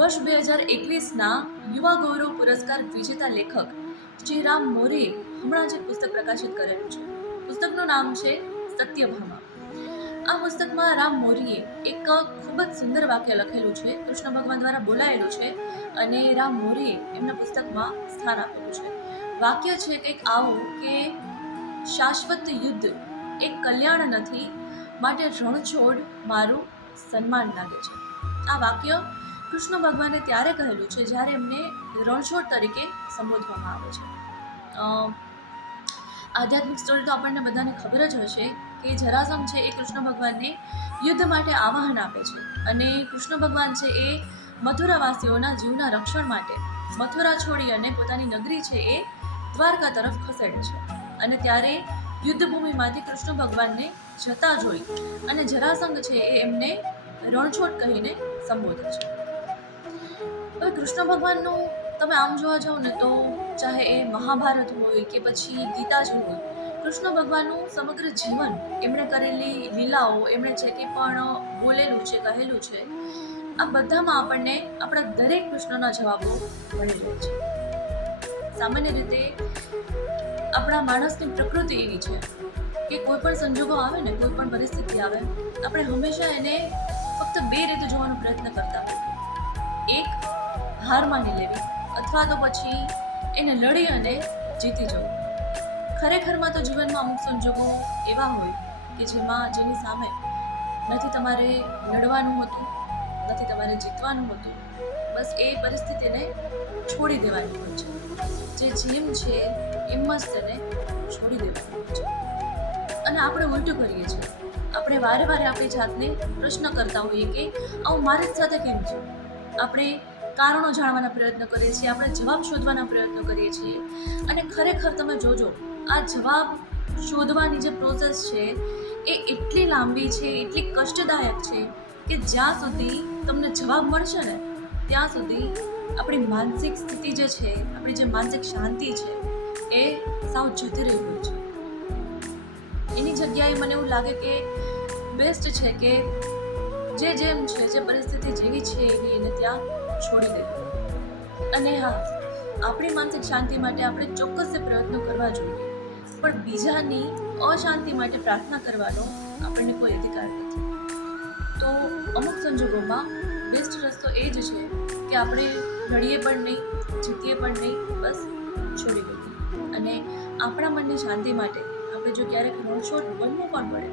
વર્ષ બે હજાર એકવીસના યુવા ગૌરવ પુરસ્કાર વિજેતા લેખક શ્રી રામ મોરે હમણાં જ એક પુસ્તક પ્રકાશિત કરેલું છે. પુસ્તકનું નામ છે સત્યભામા. આ પુસ્તકમાં રામ મોરીએ એક ખૂબ જ સુંદર વાક્ય લખેલું છે. કૃષ્ણ ભગવાન દ્વારા બોલાયેલું છે અને રામ મોરીએ એમના પુસ્તકમાં સ્થાન આપેલું છે. વાક્ય છે કંઈક આવું કે શાશ્વત યુદ્ધ એક કલ્યાણ નથી, માટે રણછોડ મારું સન્માન લાગે છે. આ વાક્ય કૃષ્ણ ભગવાને ત્યારે કહેલું છે જ્યારે એમને રણછોડ તરીકે સંબોધવામાં આવે છે. આધ્યાત્મિક સ્ટોરી તો આપણને બધાને ખબર જ હશે કે જરાસંઘ છે એ કૃષ્ણ ભગવાનને યુદ્ધ માટે આવાહન આપે છે અને કૃષ્ણ ભગવાન છે એ મથુરાવાસીઓના જીવના રક્ષણ માટે મથુરા છોડી અને પોતાની નગરી છે એ દ્વારકા તરફ ખસેડે છે અને ત્યારે યુદ્ધભૂમિમાંથી કૃષ્ણ ભગવાનને જતા જોઈ અને જરાસંઘ છે એ એમને રણછોડ કહીને સંબોધે છે. હવે કૃષ્ણ ભગવાનનું તમે આમ જોવા જાઓ ને તો ચાહે એ મહાભારત હોય કે પછી ગીતા જ હોય, કૃષ્ણ ભગવાનનું સમગ્ર જીવન એમણે કરેલી લીલાઓ, એમણે જે કંઈ પણ બોલેલું છે, કહેલું છે, આ બધામાં આપણને આપણા દરેક પ્રશ્નોના જવાબો મળી રહે છે. સામાન્ય રીતે આપણા માણસની પ્રકૃતિ એવી છે કે કોઈ પણ સંજોગો આવે ને, કોઈ પણ પરિસ્થિતિ આવે, આપણે હંમેશા એને ફક્ત બે રીતે જોવાનો પ્રયત્ન કરતા હોય એક હાર માની લેવી અથવા તો પછી એને લડી અને જીતી જવું. ખરેખરમાં તો જીવનમાં અમુક સંજોગો એવા હોય કે જેમાં જેની સામે નથી તમારે લડવાનું હતું, નથી તમારે જીતવાનું હતું, બસ એ પરિસ્થિતિને છોડી દેવાની હોય છે. જે જેમ છે એમ જ તેને છોડી દેવાનું હોય છે. અને આપણે ઉલટું કરીએ છીએ. આપણે વારે વારે આપણી જાતને પ્રશ્ન કરતા હોઈએ કે, આવું મારી સાથે કેમ છે આપણે કારણો જાણવાના પ્રયત્ન કરીએ છીએ, આપણે જવાબ શોધવાના પ્રયત્ન કરીએ છીએ. અને ખરેખર તમે જોજો, આ જવાબ શોધવાની જે પ્રોસેસ છે, એ એટલી લાંબી છે, એટલી કષ્ટદાયક છે કે જ્યાં સુધી તમને જવાબ મળશે ને, ત્યાં સુધી આપણી માનસિક સ્થિતિ જે છે, આપણી જે માનસિક શાંતિ છે, એ સાવ જતી રહી હોય છે. એની જગ્યાએ મને એવું લાગે કે બેસ્ટ છે કે જે જેમ છે, જે પરિસ્થિતિ જેવી છે એવી એને ત્યાં છોડી દેવી અને હા, આપણી માનસિક શાંતિ માટે આપણે ચોક્કસ પ્રયત્નો કરવા જોઈએ. પણ બીજાની અશાંતિ માટે પ્રાર્થના કરવાનો આપણને કોઈ અધિકાર નથી. તો અમુક સંજોગોમાં બેસ્ટ રસ્તો એ જ છે કે આપણે રડીએ પણ નહીં, જીતીએ પણ નહીં, બસ છોડી દઈએ. અને આપણા મનની શાંતિ માટે આપણે જો ક્યારેક રણછોડ બનવું પણ પડે,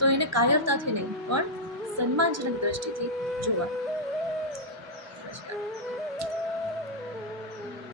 તો એને કાયરતાથી નહીં, પણ સન્માનજનક દ્રષ્ટિથી જોવા